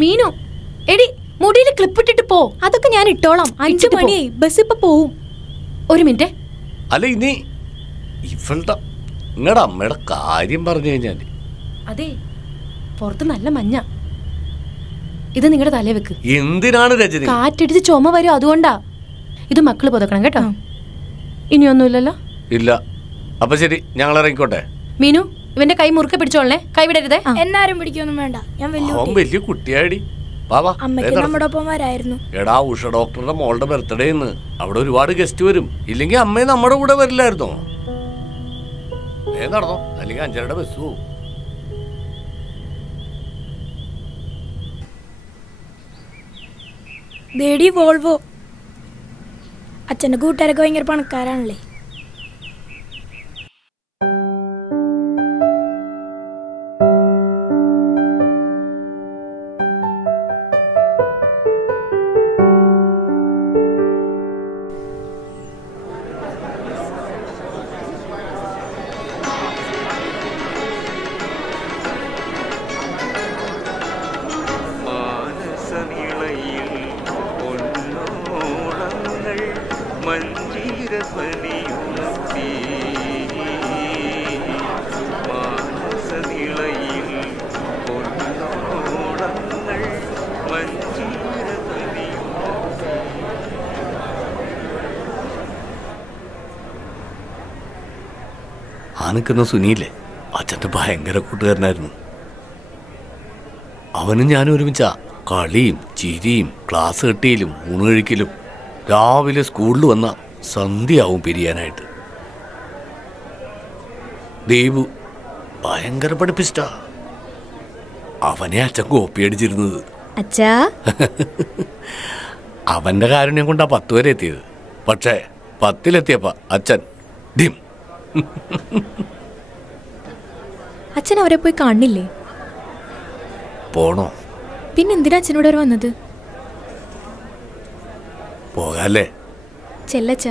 മീനു എടി മുടിയിൽ ക്ലിപ്പിട്ടിട്ട് പോ. അതൊക്കെ ഞാൻ ഇട്ടോളാം. 5 മണിയായി, ബസ് ഇപ്പൊ പോവും. ഒരു മിനിറ്റ്. അല്ല ഇനി ഇവളുടെ നിങ്ങളുടെ അമ്മയുടെ കാര്യം പറഞ്ഞു കഴിഞ്ഞാല്. അതെ, പുറത്ത് നല്ല മഞ്ഞ. ഇത് നിങ്ങളുടെ തലേ വെക്ക്. എന്തിനാണ് രജനി? കാറ്റടിച്ച് ചുമ വരും, അതുകൊണ്ടാ. ഇത് മക്കള് പുതക്കണം കേട്ടോ. ഇനിയൊന്നുമില്ലല്ലോ? ഇല്ല. അപ്പൊ ശരി, ഞങ്ങൾ ഇറങ്ങിക്കോട്ടെ. മീനു, ഇവന്റെ കൈ മുറുക്കെ പിടിച്ചോളേ, കൈ വിടരുതേ. എന്നാരും പിടിക്കൊന്നും വേണ്ട, ഞാൻ വലിയ കുട്ടിയാടി. എടാ, ഉഷ ഡോക്ടറുടെ മോളുടെ ബർത്ത്ഡേ ഇന്ന്. അവിടെ ഒരുപാട് ഗസ്റ്റ് വരും. ഇല്ലെങ്കിൽ അമ്മയെ നമ്മുടെ കൂടെ വരില്ലായിരുന്നോ? നടന്നോ, അല്ലെങ്കിൽ 5:30 ബസ് പോവും. വോൾവോ. അച്ഛന്റെ കൂട്ടുകാരൊക്കെ ഭയങ്കര പണക്കാരാണല്ലേ. ആ നിൽക്കുന്ന സുനിയില്ലേ, അച്ഛൻ്റെ ഭയങ്കര കൂട്ടുകാരനായിരുന്നു. അവനും ഞാനും ഒരുമിച്ചാ കളിയും ചിരിയും ക്ലാസ് കെട്ടിയിലും ഊണ് കഴിക്കലും. രാവിലെ സ്കൂളിൽ വന്ന സന്ധ്യയാവും പിരിയാനായിട്ട്. ദീപു ഭയങ്കര പഠിപ്പിച്ചിട്ടാ. അവനെ അച്ഛൻ കോപ്പി അടിച്ചിരുന്നത്. അവന്റെ കാരുണ്യം കൊണ്ടാ 10 വരെ എത്തിയത്. പക്ഷേ 10-ലെത്തിയപ്പ അച്ഛൻ ഡിം. അച്ഛൻ അവരെ പോയി കാണില്ലേ? പോണോ? പിന്നെന്തിനാ അച്ഛനോട് വന്നത്? പോകാല്ലേ? ചെല്ലച്ച.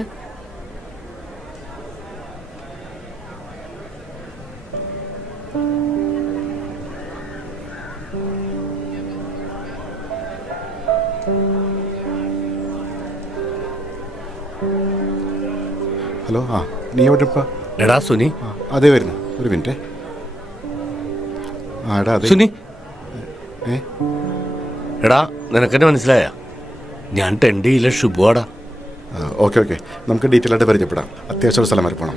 ഹലോ, നീ എവിടെ? എടാ സുനി. അതെ വരുന്നു, ഒരു മിനിറ്റ്. സുനി, എടാ നിനക്കെന്നെ മനസ്സിലായ? ഞാൻ ടെൻഡിയിലെ ഷുബുവാടാ. ഓക്കെ ഓക്കെ, നമുക്ക് ഡീറ്റെയിൽ ആയിട്ട് പരിചയപ്പെടാം. അത്യാവശ്യം സ്ഥലം വരെ പോകണം.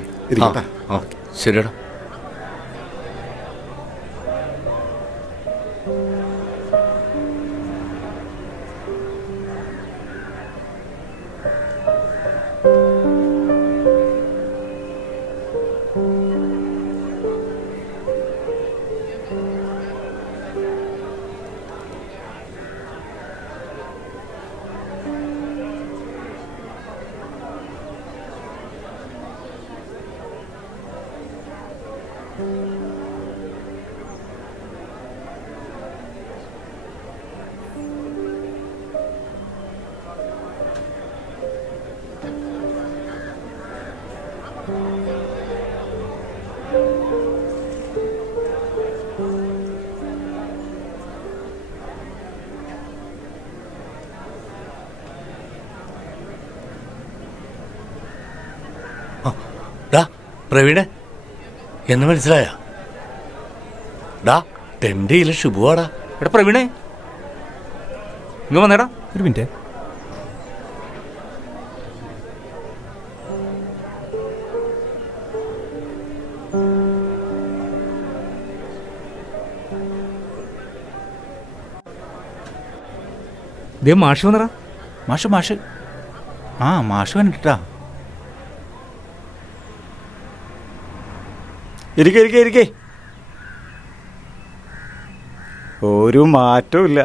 ശരിയടാ. പ്രവീണെ, എന്ന് മനസ്സിലായ? ഡാ ടെൻഡിയിലെ ഷുബുവാടാ. എടാ പ്രവീണേ, ഇങ്ങ് വന്നേടാ. ഒരു മിനിറ്റ്. മാഷ് വന്നടാ. മാഷ് മാഷ് വന്നിട്ടാ. ഇരിക്കേ ഒരു മാറ്റവും ഇല്ല.